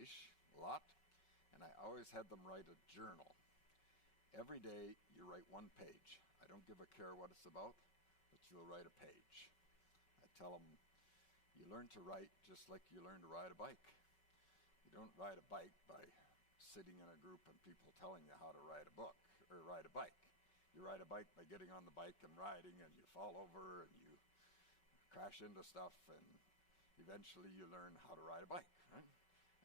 twice a lot, and I always had them write a journal. Every day you write one page. I don't give a care what it's about, but you'll write a page. I tell them, you learn to write just like you learn to ride a bike. You don't ride a bike by sitting in a group and people telling you how to ride a book or ride a bike. You ride a bike by getting on the bike and riding, and you fall over and you crash into stuff, and eventually you learn how to ride a bike, right?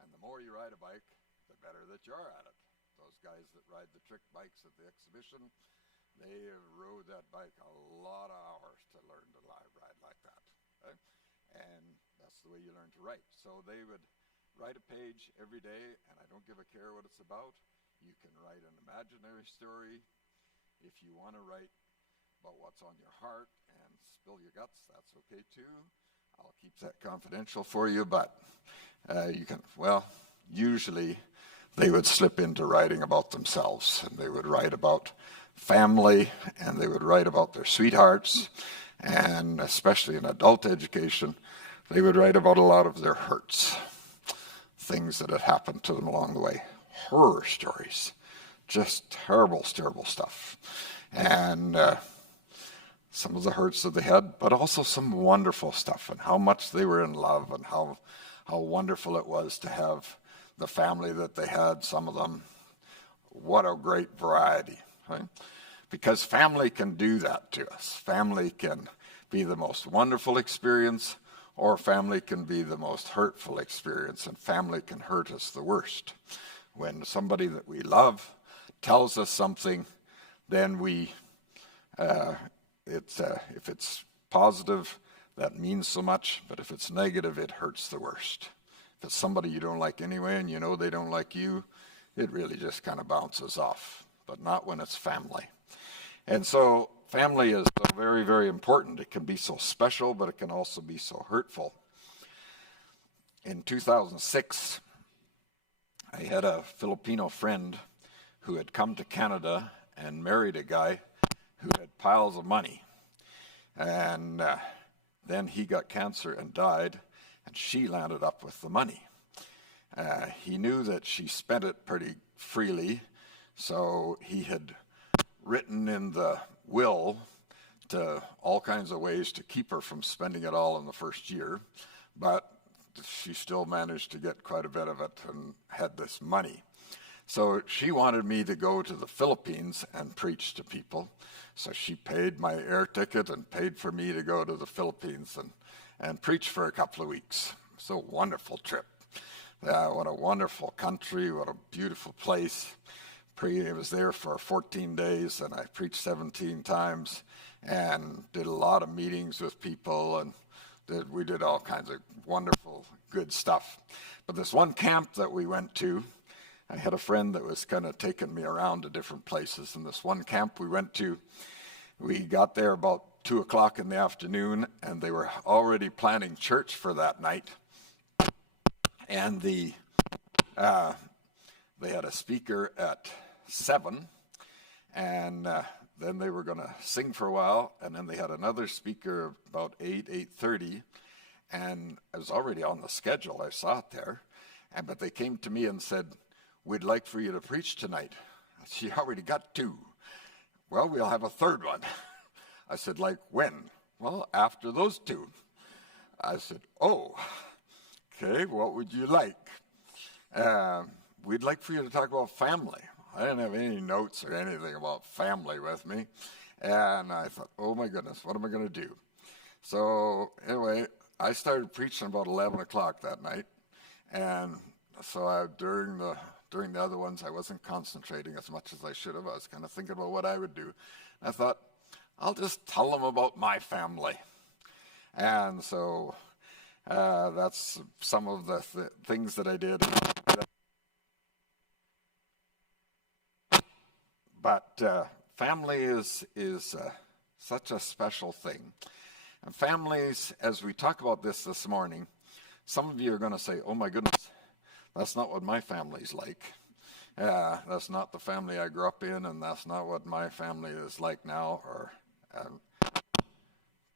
And the more you ride a bike, the better that you are at it. Those guys that ride the trick bikes at the exhibition, they rode that bike a lot of hours to learn to ride like that, right? And that's the way you learn to write. So they would write a page every day, and I don't give a care what it's about. You can write an imaginary story. If you want to write about what's on your heart and spill your guts, that's okay too. I'll keep that confidential for you, but you can, well, usually they would slip into writing about themselves, and they would write about family, and they would write about their sweethearts, and especially in adult education, they would write about a lot of their hurts, things that had happened to them along the way, horror stories, just terrible, terrible stuff. And some of the hurts that they had, but also some wonderful stuff, and how much they were in love, and how wonderful it was to have the family that they had, some of them. What a great variety, right? Because family can do that to us. Family can be the most wonderful experience, or family can be the most hurtful experience, and family can hurt us the worst. When somebody that we love tells us something, then if it's positive, that means so much, but if it's negative, it hurts the worst. If it's somebody you don't like anyway, and you know they don't like you, it really just kind of bounces off, but not when it's family. And so family is so very, very important. It can be so special, but it can also be so hurtful. In 2006, I had a Filipino friend who had come to Canada and married a guy who had piles of money. And then he got cancer and died, and she landed up with the money. He knew that she spent it pretty freely, so he had written in the will to all kinds of ways to keep her from spending it all in the first year, but she still managed to get quite a bit of it and had this money. So she wanted me to go to the Philippines and preach to people. So she paid my air ticket and paid for me to go to the Philippines and preach for a couple of weeks. So wonderful trip. What a wonderful country, what a beautiful place. I was there for 14 days, and I preached 17 times and did a lot of meetings with people, and we did all kinds of wonderful, good stuff. But this one camp that we went to, I had a friend that was kind of taking me around to different places. And this one camp we went to, we got there about 2 o'clock in the afternoon, and they were already planning church for that night. And they had a speaker at 7, and then they were going to sing for a while, and then they had another speaker about 8:30, and I was already on the schedule. I saw it there, but they came to me and said, "We'd like for you to preach tonight." She already got 2. "Well, we'll have a third one." I said, "Like when?" "Well, after those 2. I said, "Oh, okay, what would you like?" "We'd like for you to talk about family." I didn't have any notes or anything about family with me. And I thought, oh my goodness, what am I going to do? So anyway, I started preaching about 11 o'clock that night. And so during the other ones, I wasn't concentrating as much as I should have. I was kind of thinking about what I would do. I thought, I'll just tell them about my family. And so that's some of the things that I did. But family is such a special thing. And families, as we talk about this morning, some of you are going to say, "Oh my goodness, that's not what my family's like. That's not the family I grew up in, and that's not what my family is like now."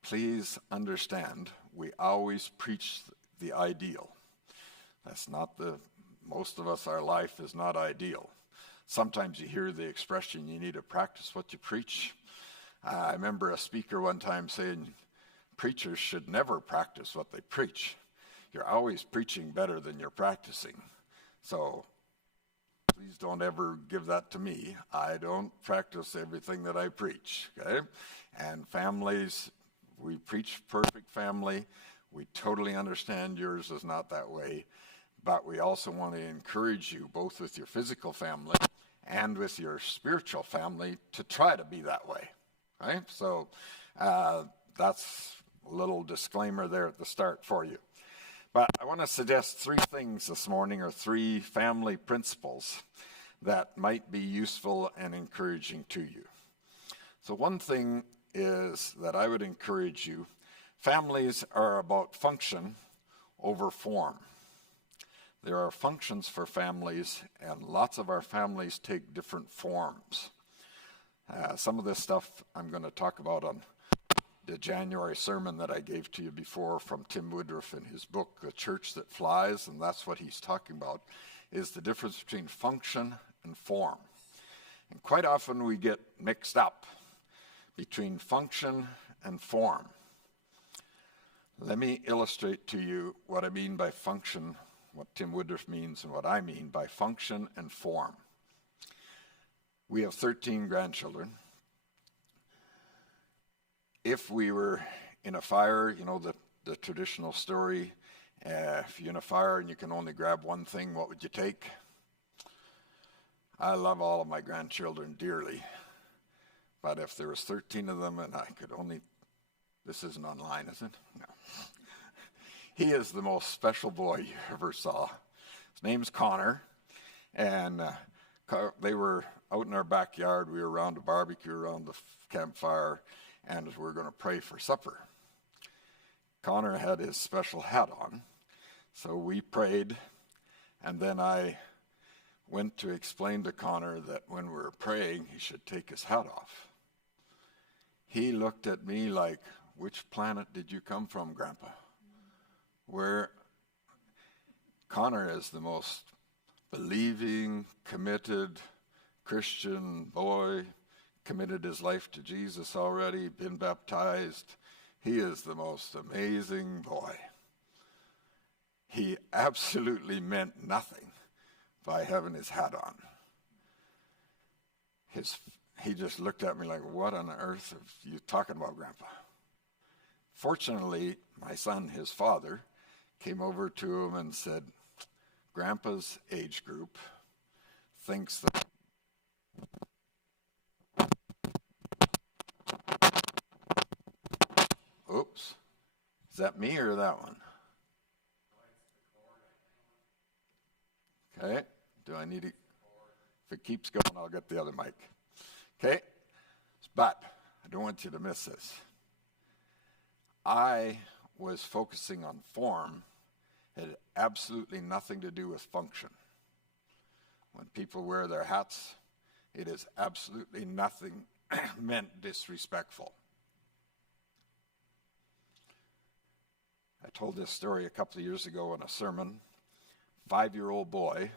Please understand, we always preach the ideal. That's not the most of us, our life is not ideal. Sometimes you hear the expression, you need to practice what you preach. I remember a speaker one time saying, preachers should never practice what they preach. You're always preaching better than you're practicing. So please don't ever give that to me. I don't practice everything that I preach, okay? And families, we preach perfect family. We totally understand yours is not that way. But we also want to encourage you, both with your physical family and with your spiritual family, to try to be that way, right? So that's a little disclaimer there at the start for you. But I want to suggest 3 things this morning, or 3 family principles that might be useful and encouraging to you. So one thing is that I would encourage you, families are about function over form. There are functions for families, and lots of our families take different forms. Some of this stuff I'm going to talk about on the January sermon that I gave to you before from Tim Woodruff in his book, The Church That Flies, and that's what he's talking about, is the difference between function and form. And quite often we get mixed up between function and form. Let me illustrate to you what I mean by function, what Tim Woodruff means, and what I mean by function and form. We have 13 grandchildren. If we were in a fire, you know the traditional story, if you're in a fire and you can only grab one thing, what would you take? I love all of my grandchildren dearly, but if there was 13 of them and I could only, this isn't online, is it? No. He is the most special boy you ever saw. His name's Connor, and they were out in our backyard. We were around a barbecue, around the campfire, and we were going to pray for supper. Connor had his special hat on, so we prayed, and then I went to explain to Connor that when we were praying, he should take his hat off. He looked at me like, which planet did you come from, Grandpa? Where Connor is the most believing, committed Christian boy, committed his life to Jesus already, been baptized. He is the most amazing boy. He absolutely meant nothing by having his hat on. He just looked at me like, what on earth are you talking about, Grandpa? Fortunately, my son, his father, came over to him and said, Grandpa's age group thinks that oops, is that me or that one? Okay, do I need to, if it keeps going, I'll get the other mic. Okay, but I don't want you to miss this. I was focusing on form. It had absolutely nothing to do with function. When people wear their hats, it is absolutely nothing meant disrespectful. I told this story a couple of years ago in a sermon. 5-year-old boy,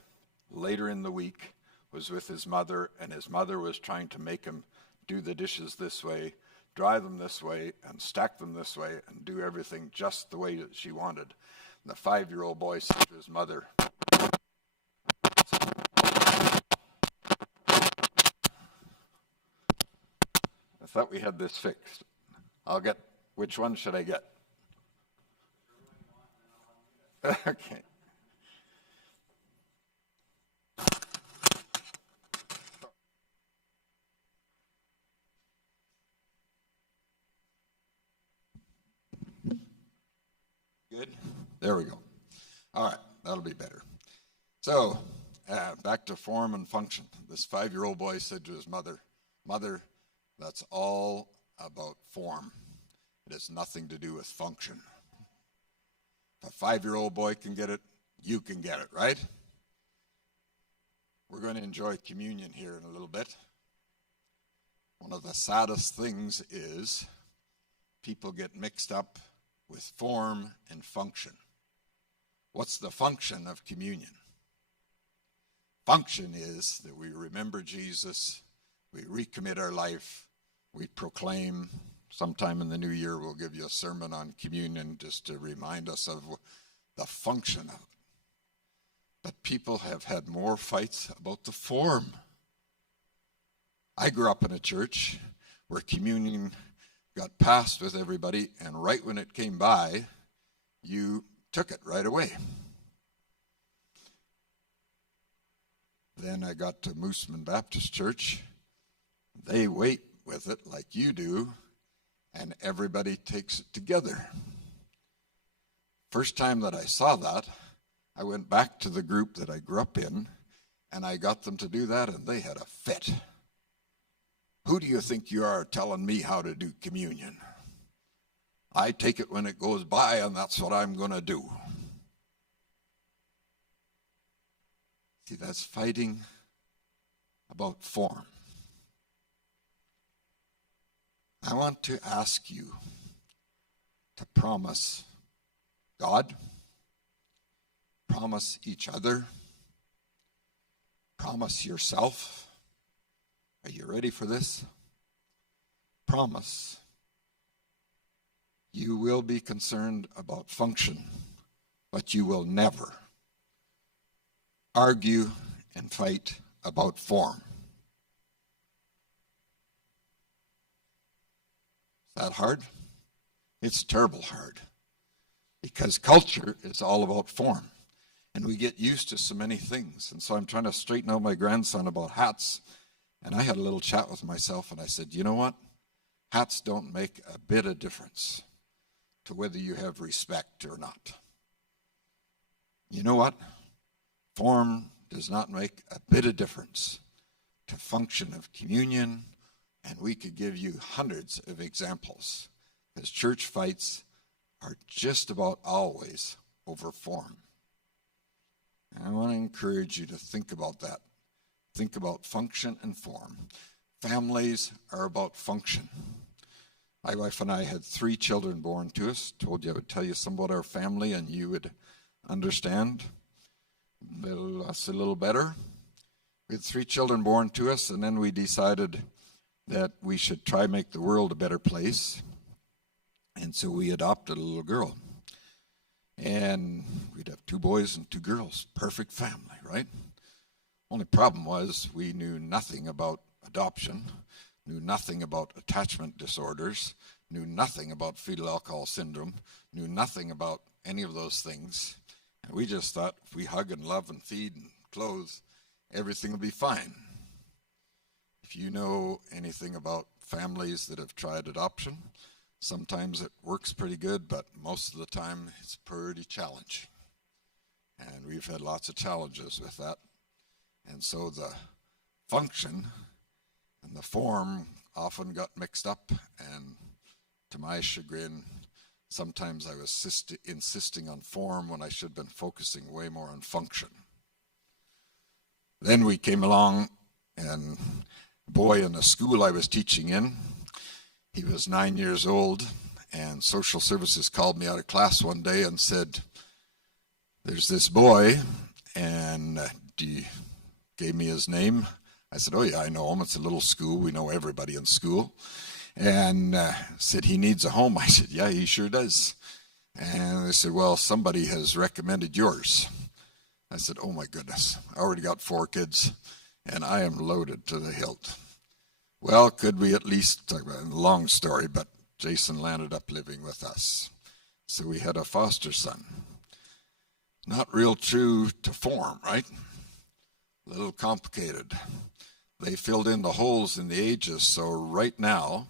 later in the week, was with his mother, and his mother was trying to make him do the dishes this way, dry them this way, and stack them this way, and do everything just the way that she wanted. And the 5-year-old boy said to his mother, I thought we had this fixed. Which one should I get? Okay. Good? There we go. All right, that'll be better. So, back to form and function. This 5-year-old boy said to his mother, Mother, that's all about form. It has nothing to do with function. If a 5-year-old boy can get it, you can get it, right? We're going to enjoy communion here in a little bit. One of the saddest things is people get mixed up with form and function. What's the function of communion? Function is that we remember Jesus, we recommit our life, we proclaim. Sometime in the new year we'll give you a sermon on communion just to remind us of the function of it. But people have had more fights about the form. I grew up in a church where communion got passed with everybody, and right when it came by, you took it right away. Then I got to Mooseman Baptist Church. They wait with it like you do, and everybody takes it together. First time that I saw that, I went back to the group that I grew up in, and I got them to do that, and they had a fit. Who do you think you are telling me how to do communion? I take it when it goes by, and that's what I'm going to do. See, that's fighting about form. I want to ask you to promise God, promise each other, promise yourself. Are you ready for this? Promise. You will be concerned about function, but you will never argue and fight about form. Is that hard? It's terrible hard, because culture is all about form, and we get used to so many things. And so I'm trying to straighten out my grandson about hats, and I had a little chat with myself, and I said, you know what? Hats don't make a bit of difference to whether you have respect or not. You know what? Form does not make a bit of difference to function of communion, and we could give you hundreds of examples, because church fights are just about always over form. And I want to encourage you to think about that. Think about function and form. Families are about function. My wife and I had 3 children born to us. Told you I would tell you some about our family and you would understand us a little better. We had 3 children born to us, and then we decided that we should try make the world a better place. And so we adopted a little girl. And we'd have 2 boys and 2 girls. Perfect family, right? Only problem was we knew nothing about adoption, knew nothing about attachment disorders, knew nothing about fetal alcohol syndrome, knew nothing about any of those things. And we just thought if we hug and love and feed and clothe, everything will be fine. If you know anything about families that have tried adoption, sometimes it works pretty good, but most of the time it's pretty challenging. And we've had lots of challenges with that. And so the function and the form often got mixed up, and to my chagrin, sometimes I was insisting on form when I should have been focusing way more on function. Then we came along, and a boy in the school I was teaching in, he was 9 years old, and social services called me out of class one day and said, there's this boy, and gave me his name. I said, oh yeah, I know him. It's a little school. We know everybody in school. And said, he needs a home. I said, yeah, he sure does. And they said, well, somebody has recommended yours. I said, oh my goodness, I already got 4 kids, and I am loaded to the hilt. Well, could we at least talk about it? Long story, but Jason landed up living with us. So we had a foster son. Not real true to form, right? A little complicated. They filled in the holes in the ages, so right now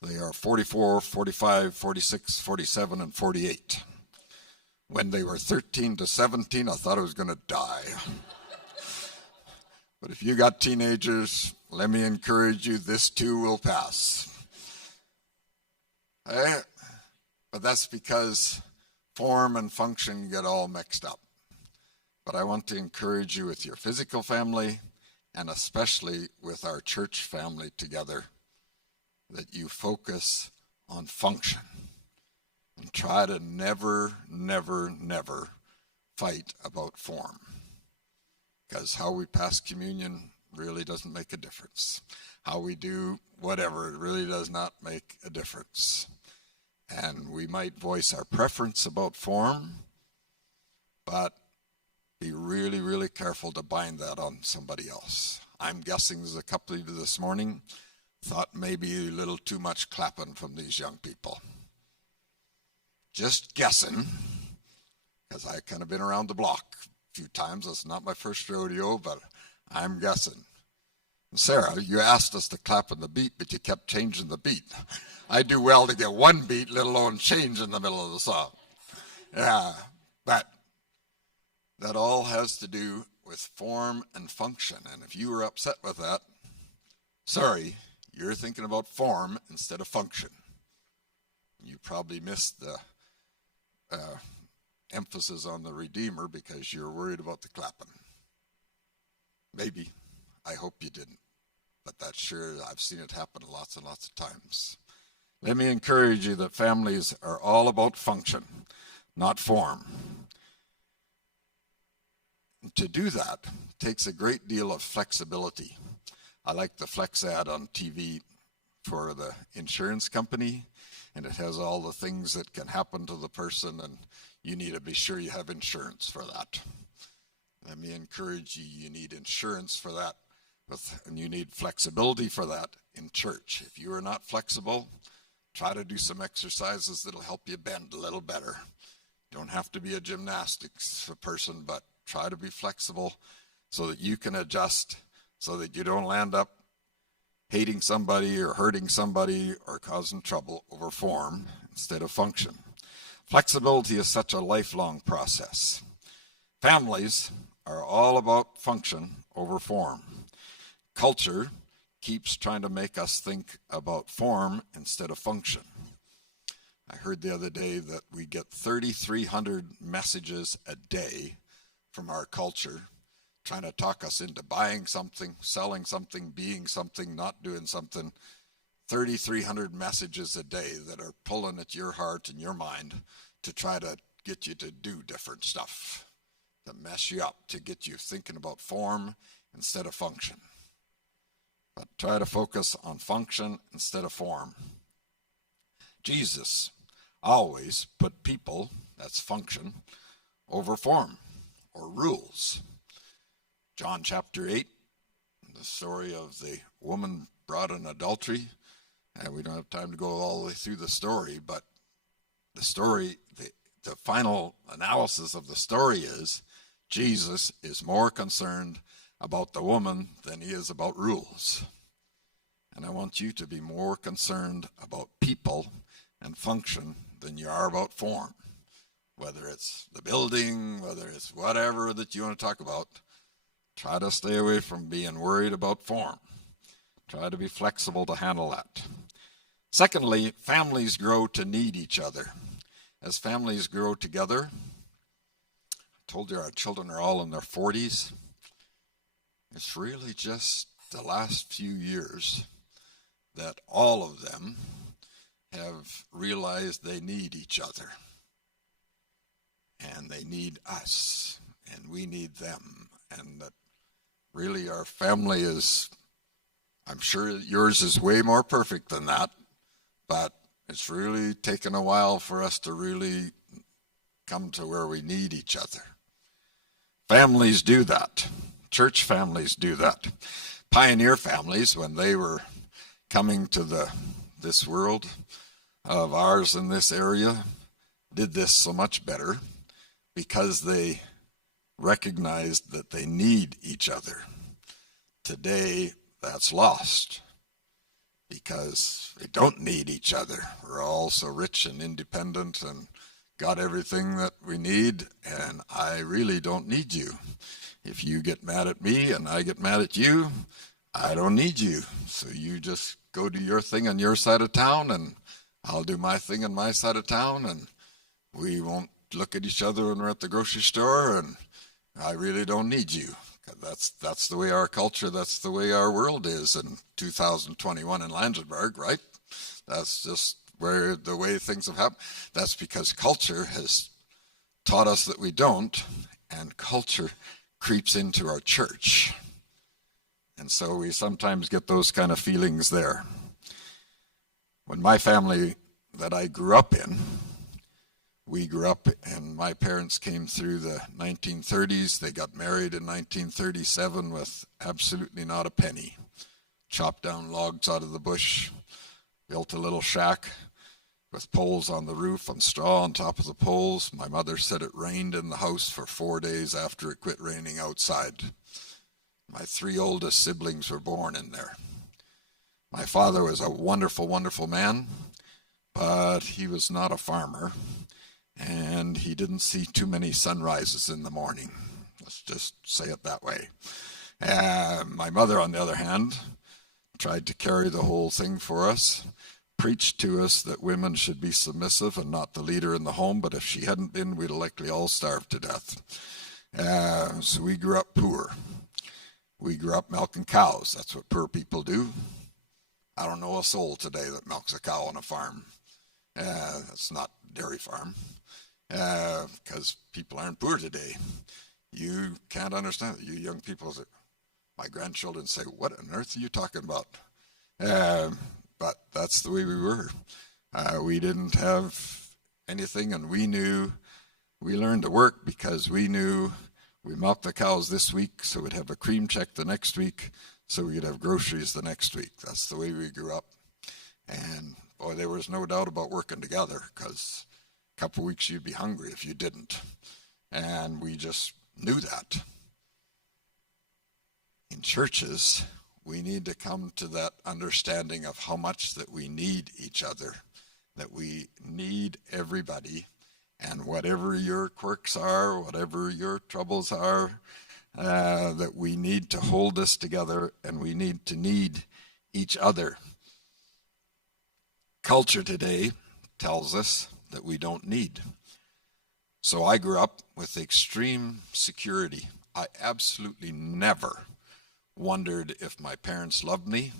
they are 44, 45, 46, 47, and 48. When they were 13 to 17, I thought I was going to die. But if you got teenagers, let me encourage you, this too will pass. But that's because form and function get all mixed up. But I want to encourage you with your physical family, and especially with our church family together, that you focus on function and try to never, never, never fight about form. because how we pass communion really doesn't make a difference. How we do whatever, it really does not make a difference. And we might voice our preference about form, but be really, really careful to bind that on somebody else. I'm guessing there's a couple of you this morning thought maybe a little too much clapping from these young people. Just guessing, because I've kind of been around the block a few times. It's not my first rodeo, but I'm guessing. Sarah, you asked us to clap in the beat, but you kept changing the beat. I do well to get one beat, let alone change in the middle of the song. Yeah, but that all has to do with form and function. And if you were upset with that, sorry, you're thinking about form instead of function. You probably missed the emphasis on the Redeemer because you're worried about the clapping. Maybe. I hope you didn't. But that's sure, I've seen it happen lots and lots of times. Let me encourage you that families are all about function, not form. To do that takes a great deal of flexibility. I like the Flex ad on TV for the insurance company, and it has all the things that can happen to the person, and you need to be sure you have insurance for that. Let me encourage you, you need insurance for that, and you need flexibility for that in church. If you are not flexible, try to do some exercises that'll help you bend a little better. You don't have to be a gymnastics person, but try to be flexible so that you can adjust, so that you don't land up hating somebody or hurting somebody or causing trouble over form instead of function. Flexibility is such a lifelong process. Families are all about function over form. Culture keeps trying to make us think about form instead of function. I heard the other day that we get 3,300 messages a day from our culture trying to talk us into buying something, selling something, being something, not doing something. 3,300 messages a day that are pulling at your heart and your mind to try to get you to do different stuff, to mess you up, to get you thinking about form instead of function. But try to focus on function instead of form. Jesus always put people, that's function, over form or rules. John chapter 8, the story of the woman brought in adultery. And we don't have time to go all the way through the story, but the story, the final analysis of the story is Jesus is more concerned about the woman than he is about rules. And I want you to be more concerned about people and function than you are about form. Whether it's the building, whether it's whatever that you want to talk about, try to stay away from being worried about form. Try to be flexible to handle that. Secondly, families grow to need each other. As families grow together, I told you our children are all in their 40s. It's really just the last few years that all of them have realized they need each other. And they need us, and we need them. And that really our family is, I'm sure yours is way more perfect than that, but it's really taken a while for us to really come to where we need each other. Families do that. Church families do that. Pioneer families, when they were coming to this world of ours in this area, did this so much better because they recognized that they need each other. Today, that's lost because they don't need each other. We're all so rich and independent and got everything that we need, and I really don't need you. If you get mad at me and I get mad at you, I don't need you. So you just go do your thing on your side of town, and I'll do my thing on my side of town, and we won't look at each other when we're at the grocery store, and I really don't need you. That's the way our culture, that's the way our world is in 2021 in Landsberg, right? That's just where the way things have happened. That's because culture has taught us that we don't, and culture creeps into our church. And so we sometimes get those kind of feelings there. When my family that I grew up in, we grew up, and my parents came through the 1930s. They got married in 1937 with absolutely not a penny. Chopped down logs out of the bush, built a little shack with poles on the roof and straw on top of the poles. My mother said it rained in the house for 4 days after it quit raining outside. My 3 oldest siblings were born in there. My father was a wonderful, wonderful man, but he was not a farmer, and he didn't see too many sunrises in the morning. Let's just say it that way. My mother, on the other hand, tried to carry the whole thing for us, preached to us that women should be submissive and not the leader in the home, but if she hadn't been, we'd likely all starve to death. So we grew up poor. We grew up milking cows. That's what poor people do. I don't know a soul today that milks a cow on a farm. That's not a dairy farm, because people aren't poor today. You can't understand it. You young people, my grandchildren say, what on earth are you talking about? But that's the way we were. We didn't have anything, and we learned to work because we knew we milked the cows this week, so we'd have a cream check the next week, so we'd have groceries the next week. That's the way we grew up. And boy, there was no doubt about working together, because a couple weeks you'd be hungry if you didn't. And we just knew that. In churches, we need to come to that understanding of how much that we need each other, that we need everybody, and whatever your quirks are, whatever your troubles are, that we need to hold this together, and we need each other. Culture today tells us that we don't need. So I grew up with extreme security. I absolutely never wondered if my parents loved me.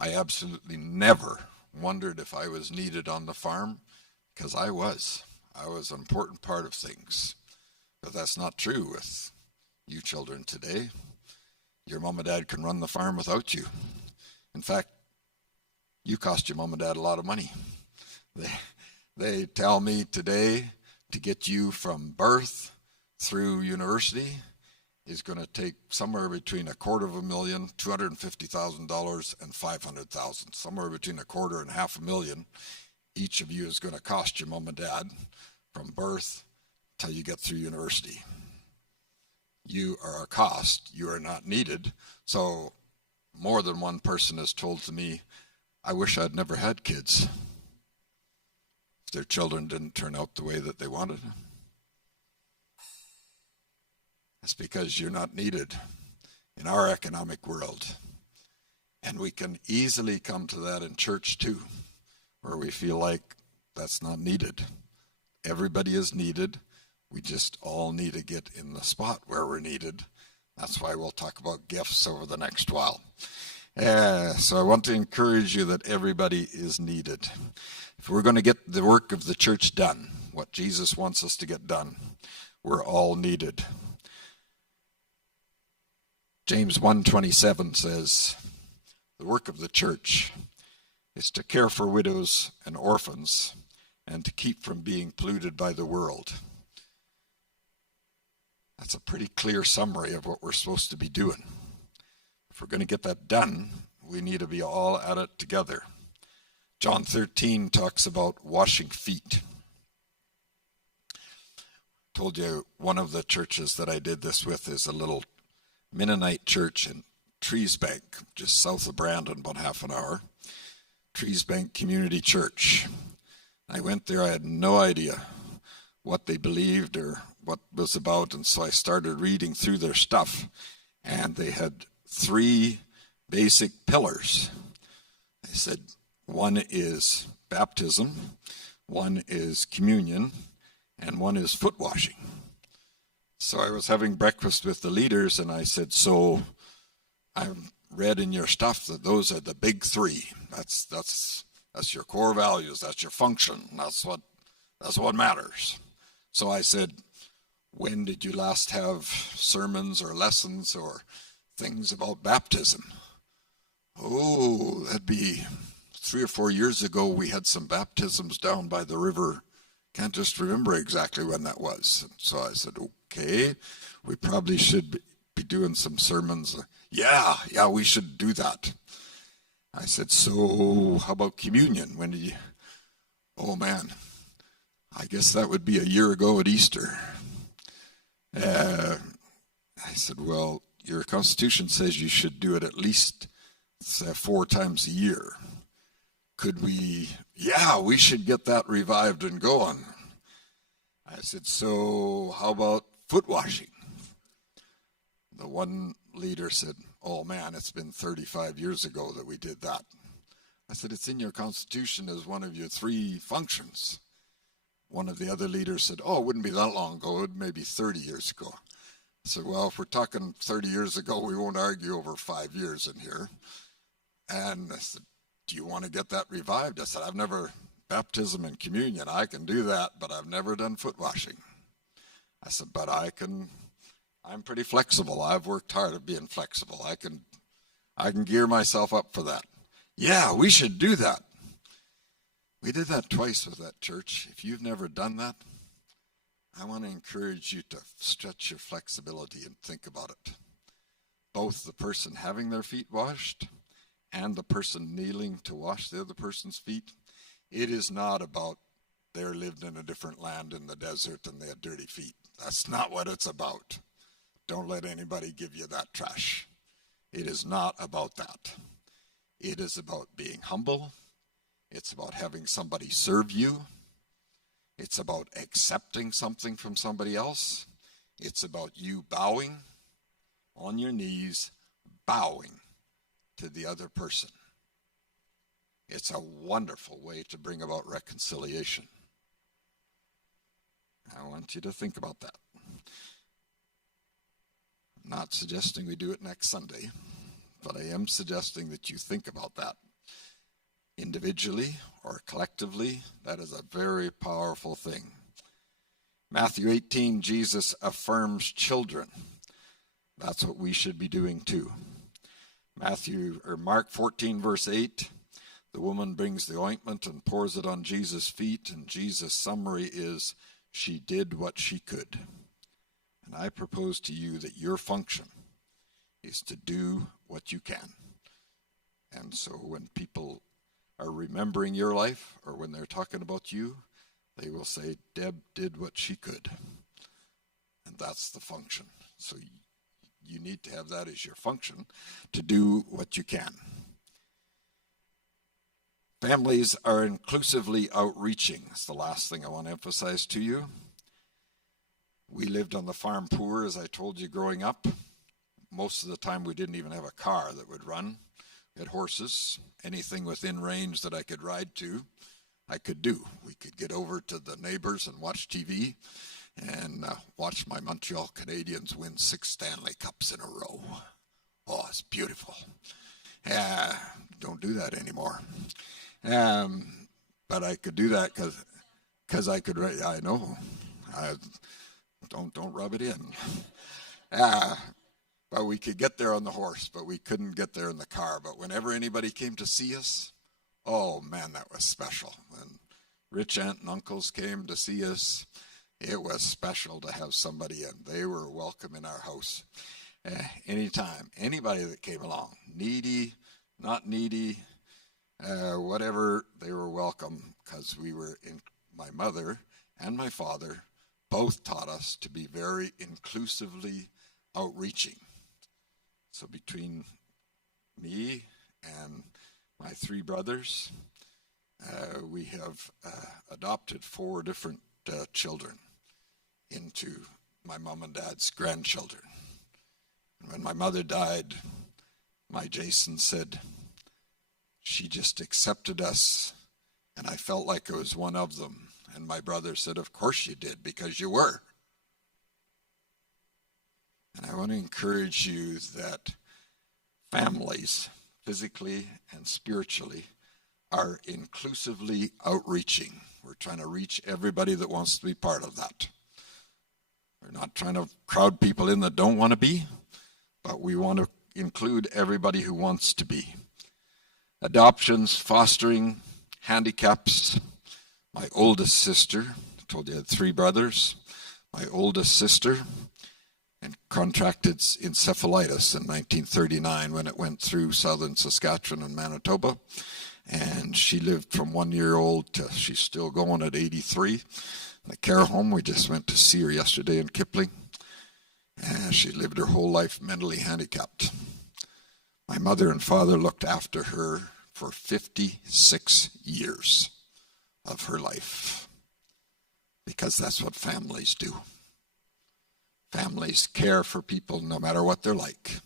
I absolutely never wondered if I was needed on the farm, because I was an important part of things. But that's not true with you children today. Your mom and dad can run the farm without you. In fact, you cost your mom and dad a lot of money. They tell me today to get you from birth through university is going to take somewhere between $250,000, $250,000, and $500,000. Somewhere between $250,000 and $500,000 each of you is going to cost your mom and dad from birth till you get through university. You are a cost. You are not needed. So more than one person has told to me, I wish I'd never had kids. Their children didn't turn out the way that they wanted. It's because you're not needed in our economic world. And we can easily come to that in church too, where we feel like that's not needed. Everybody is needed. We just all need to get in the spot where we're needed. That's why we'll talk about gifts over the next while. So I want to encourage you that everybody is needed. If we're going to get the work of the church done, what Jesus wants us to get done, we're all needed. James 1:27 says, the work of the church is to care for widows and orphans and to keep from being polluted by the world. That's a pretty clear summary of what we're supposed to be doing. If we're going to get that done, we need to be all at it together. John 13 talks about washing feet. I told you one of the churches that I did this with is a little Mennonite church in Treesbank, just south of Brandon, about half an hour. Treesbank Community Church. I went there, I had no idea what they believed or what it was about, and so I started reading through their stuff, and they had 3 basic pillars. They said one is baptism, one is communion, and one is foot washing. So I was having breakfast with the leaders, and I said, so I've read in your stuff that those are the big 3. That's your core values, that's your function, that's what matters. So I said, When did you last have sermons or lessons or things about baptism? Oh, that'd be 3 or 4 years ago. We had some baptisms down by the river. Can't just remember exactly when that was. So I said, okay, we probably should be doing some sermons. Yeah, we should do that. I said, so how about communion? When did you? Oh man, I guess that would be a year ago at Easter. I said, well, your Constitution says you should do it at least 4 times a year. Could we? Yeah, we should get that revived and going. I said, so how about foot washing? The one leader said, oh man, it's been 35 years ago that we did that. I said, it's in your Constitution as one of your 3 functions. One of the other leaders said, oh, it wouldn't be that long ago, it may be 30 years ago. I said, well, if we're talking 30 years ago, we won't argue over 5 years in here. And I said, do you want to get that revived? I said, I've never, baptism and communion, I can do that, but I've never done foot washing. I said, but I'm pretty flexible. I've worked hard at being flexible. I can gear myself up for that. Yeah, we should do that. We did that twice with that church. If you've never done that, I want to encourage you to stretch your flexibility and think about it. Both the person having their feet washed and the person kneeling to wash the other person's feet. It is not about they lived in a different land in the desert and they had dirty feet. That's not what it's about. Don't let anybody give you that trash. It is not about that. It is about being humble. It's about having somebody serve you. It's about accepting something from somebody else. It's about you bowing on your knees, bowing to the other person. It's a wonderful way to bring about reconciliation. I want you to think about that. I'm not suggesting we do it next Sunday, but I am suggesting that you think about that. Individually or collectively, that is a very powerful thing. Matthew 18, Jesus affirms children. That's what we should be doing too. Mark 14, verse 8, the woman brings the ointment and pours it on Jesus' feet, and Jesus' summary is, she did what she could. And I propose to you that your function is to do what you can. And so when people are remembering your life, or when they're talking about you, they will say, Deb did what she could. And that's the function. So you need to have that as your function, to do what you can. Families are inclusively outreaching. That's the last thing I want to emphasize to you. We lived on the farm poor, as I told you, growing up. Most of the time we didn't even have a car that would run. We had horses. Anything within range that I could ride to, I could do. We could get over to the neighbors and watch TV and watch my Montreal Canadiens win 6 Stanley Cups in a row. Oh, it's beautiful. Don't do that anymore. But I could do that because I could. I know. Don't rub it in. But we could get there on the horse, but we couldn't get there in the car. But whenever anybody came to see us, oh man, that was special. When rich aunt and uncles came to see us, it was special to have somebody in. They were welcome in our house. Anytime, anybody that came along, needy, not needy, whatever, they were welcome, because my mother and my father both taught us to be very inclusively outreaching. So between me and my 3 brothers, we have adopted 4 different children into my mom and dad's grandchildren. And when my mother died, my Jason said, she just accepted us, and I felt like I was one of them. And my brother said, of course you did, because you were. And I want to encourage you that families, physically and spiritually, are inclusively outreaching. We're trying to reach everybody that wants to be part of that. We're not trying to crowd people in that don't want to be, but we want to include everybody who wants to be. Adoptions, fostering, handicaps. My oldest sister, I told you I had 3 brothers. My oldest sister and contracted encephalitis in 1939 when it went through southern Saskatchewan and Manitoba. And she lived from 1 year old to she's still going at 83. In the care home, we just went to see her yesterday in Kipling. And she lived her whole life mentally handicapped. My mother and father looked after her for 56 years of her life, because that's what families do. Families care for people no matter what they're like,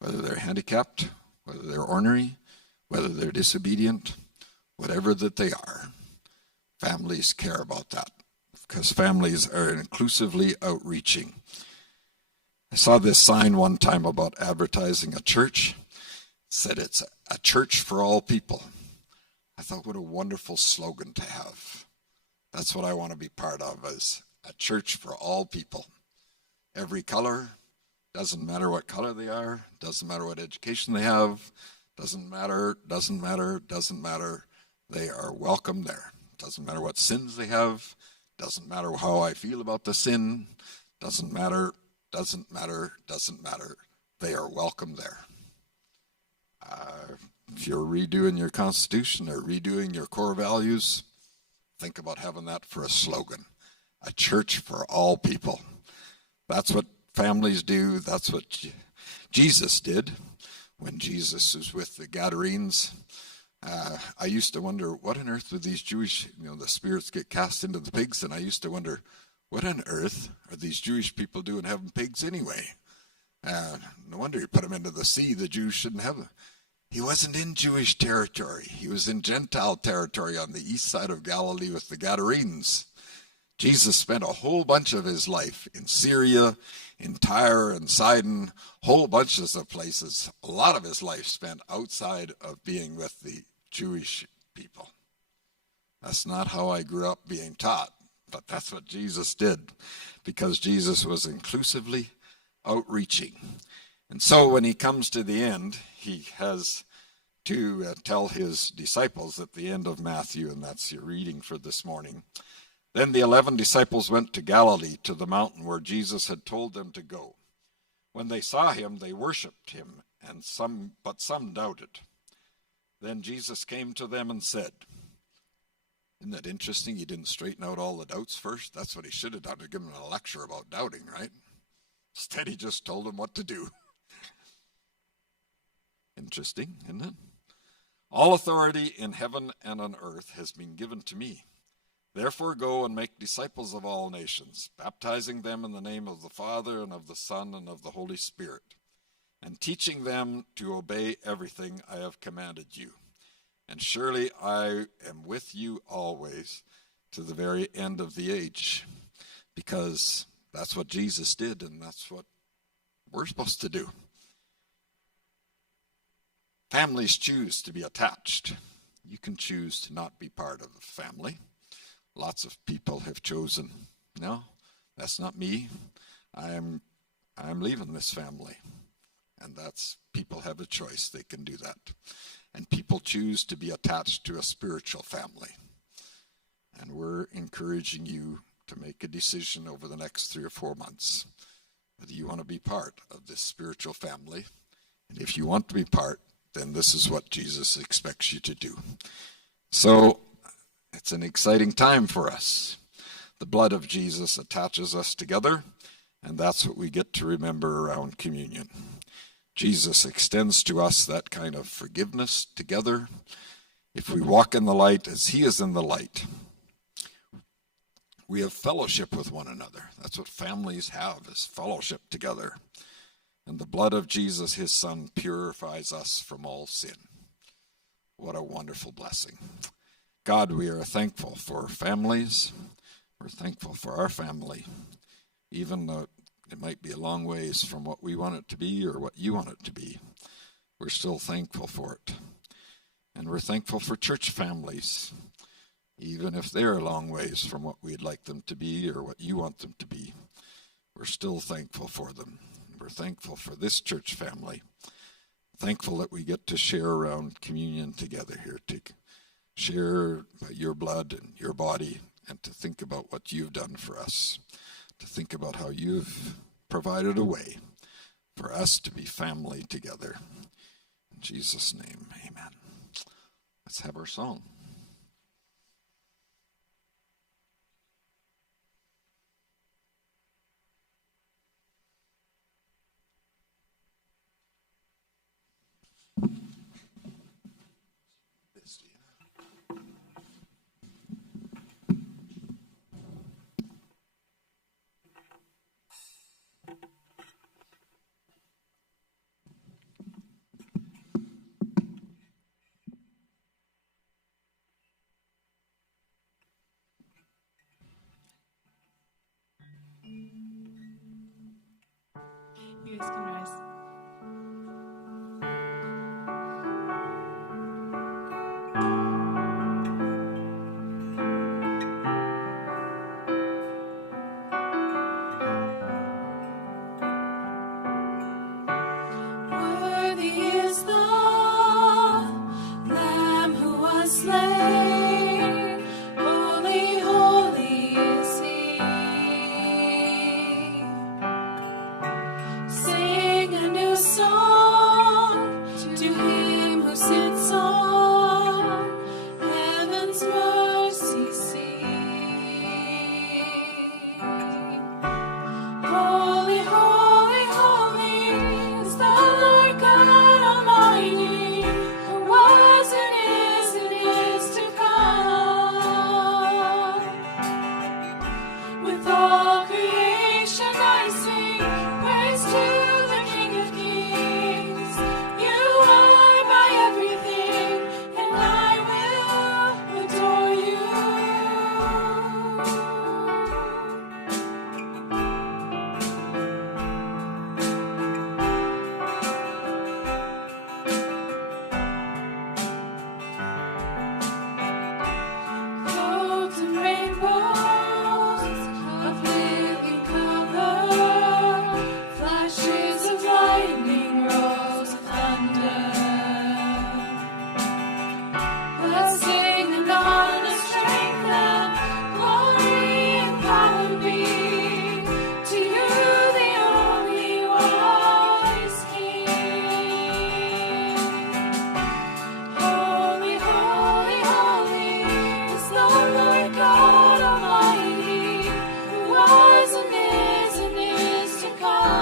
whether they're handicapped, whether they're ornery, whether they're disobedient, whatever that they are. Families care about that, because families are inclusively outreaching. I saw this sign one time about advertising a church. It said it's a church for all people. I thought, what a wonderful slogan to have. That's what I want to be part of, is a church for all people. Every color, doesn't matter what color they are, doesn't matter what education they have, doesn't matter, they are welcome there. Doesn't matter what sins they have, doesn't matter how I feel about the sin, doesn't matter, they are welcome there. If you're redoing your Constitution or redoing your core values, think about having that for a slogan. A church for all people. That's what families do. That's what Jesus did when Jesus was with the Gadarenes. I used to wonder, what on earth would these Jewish, the spirits get cast into the pigs, and I used to wonder, what on earth are these Jewish people doing having pigs anyway? No wonder he put them into the sea. The Jews shouldn't have them. He wasn't in Jewish territory. He was in Gentile territory on the east side of Galilee with the Gadarenes. Jesus spent a whole bunch of his life in Syria, in Tyre and Sidon, whole bunches of places. A lot of his life spent outside of being with the Jewish people. That's not how I grew up being taught, but that's what Jesus did, because Jesus was inclusively outreaching. And so when he comes to the end, he has to tell his disciples at the end of Matthew, and that's your reading for this morning. Then the 11 disciples went to Galilee, to the mountain where Jesus had told them to go. When they saw him, they worshipped him, but some doubted. Then Jesus came to them and said, isn't that interesting? He didn't straighten out all the doubts first. That's what he should have done, to give them a lecture about doubting, right? Instead, he just told them what to do. Interesting, isn't it? All authority in heaven and on earth has been given to me. Therefore go and make disciples of all nations, baptizing them in the name of the Father and of the Son and of the Holy Spirit, and teaching them to obey everything I have commanded you. And surely I am with you always to the very end of the age, because that's what Jesus did, and that's what we're supposed to do. Families choose to be attached. You can choose to not be part of the family. Lots of people have chosen, no, that's not me. I'm leaving this family. And that's, people have a choice. They can do that. And people choose to be attached to a spiritual family. And we're encouraging you to make a decision over the next 3 or 4 months whether you want to be part of this spiritual family. And if you want to be part, then this is what Jesus expects you to do. So it's an exciting time for us. The blood of Jesus attaches us together, and that's what we get to remember around communion. Jesus extends to us that kind of forgiveness together. If we walk in the light as he is in the light, we have fellowship with one another. That's what families have, is fellowship together. And the blood of Jesus, his son, purifies us from all sin. What a wonderful blessing. God, we are thankful for families. We're thankful for our family, even though it might be a long ways from what we want it to be or what you want it to be. We're still thankful for it. And we're thankful for church families, even if they're a long ways from what we'd like them to be or what you want them to be. we're still thankful for them. We're thankful for this church family. Thankful that we get to share around communion together here, to share your blood and your body, and to think about what you've done for us, to think about how you've provided a way for us to be family together. In Jesus' name, amen. Let's have our song. You guys can rise. Worthy is the Lamb who was slain. Holy, holy is He. Sing a new song to Him who sits on heaven's mercy seat. Holy, holy, holy is the Lord God Almighty, who was and is to come. With all creation I sing praise to the King of Kings. You are my everything, and I will adore you. Clothed in rainbows of living color, flashes of lightning, rolls of thunder. Blessing and honor, strength and glory and power be to you, the only wise King. Holy, holy, holy is the Lord God Almighty, who was and is to come.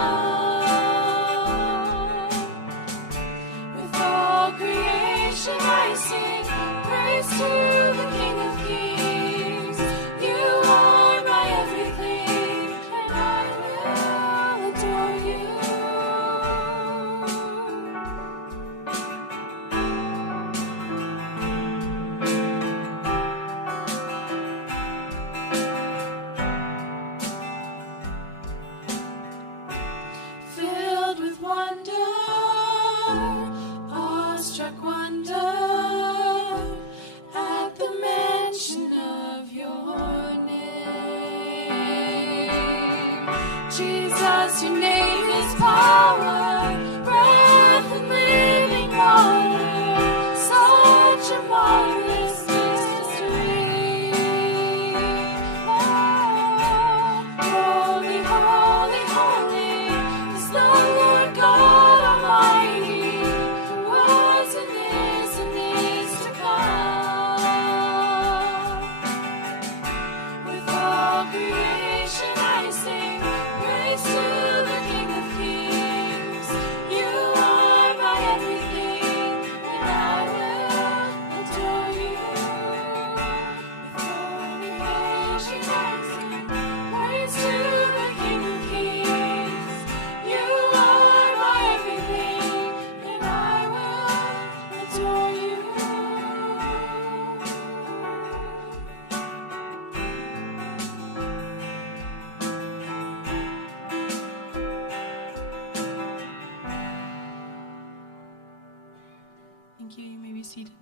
With all creation I sing praise to the King of Kings. You are my everything, and I will adore you. Filled with wonder, awestruck wonder, at the mention of your name. Jesus, your name is power, breath and living water, such a marvelous mystery. Holy, holy, holy is the Lord God Almighty, who was and is to come. With all creation I sing praise to the King of Kings. You are my everything, and I will adore you. With all creation I sing praise to the King of Kings. You are my everything, and I will adore you. Thank you. You may be seated.